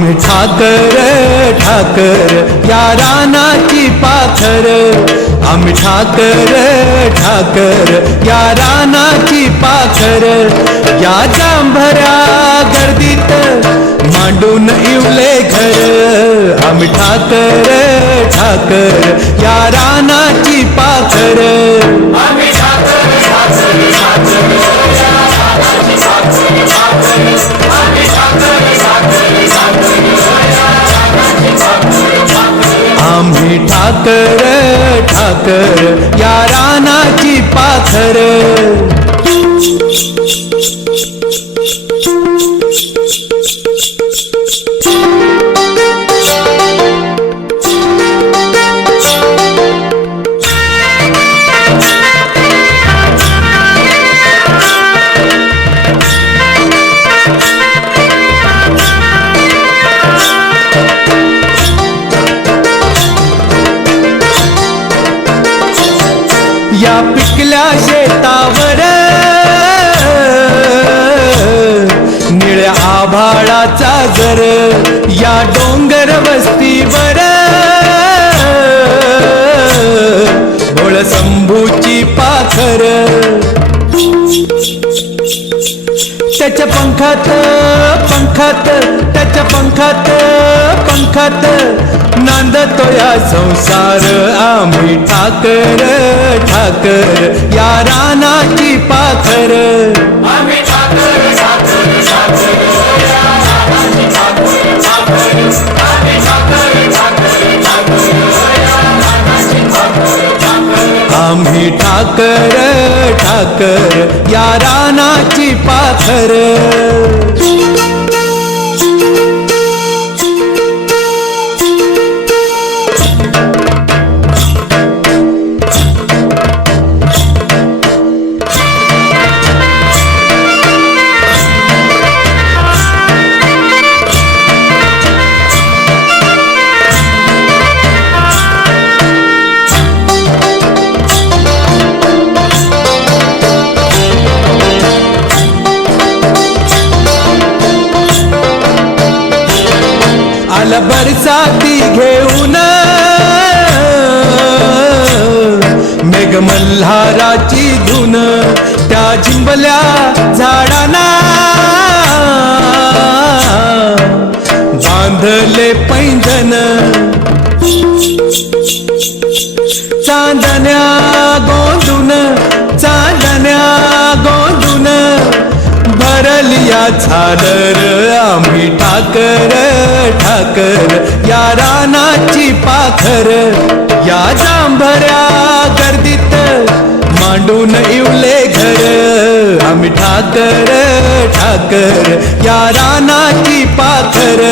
आम्ही ठाकर ठाकर या रानाची पाथर. आम्ही ठाकर ठाकर या रानाची पाथर. या जांभऱ्या गर्दीत मांडून इवले घर. आम्ही ठाकर ठाकर या रानाची पाखर ठाकर ठाकर या रानाची पाखर पिकल्या शेतावर. निळ्या आभाळाचा जर या डोंगर वस्तीवर. बोळ संभूची पाखर. त्याच्या पंखात पंखात त्याच्या पंखात पंखात नांदतो या संसार. आम्ही ठाकर ठाकर या रानाची पाखर. आम्ही ठाकर ठाकर या रानाची पाखर. आला बरसाती घेऊन. मेघ मल्हाराची धुन त्या जिंबल्या झाडांना. बांधले पैंजन चांदण्या गोंदून चांदण्या गोंदून. भरलिया झालर आम्ही ठाकर ठाकर या रानाची पाखर या जांभऱ्या गर्दीत मांडून इवले घर. आम्ही ठाकर ठाकर या रानाची पाखर.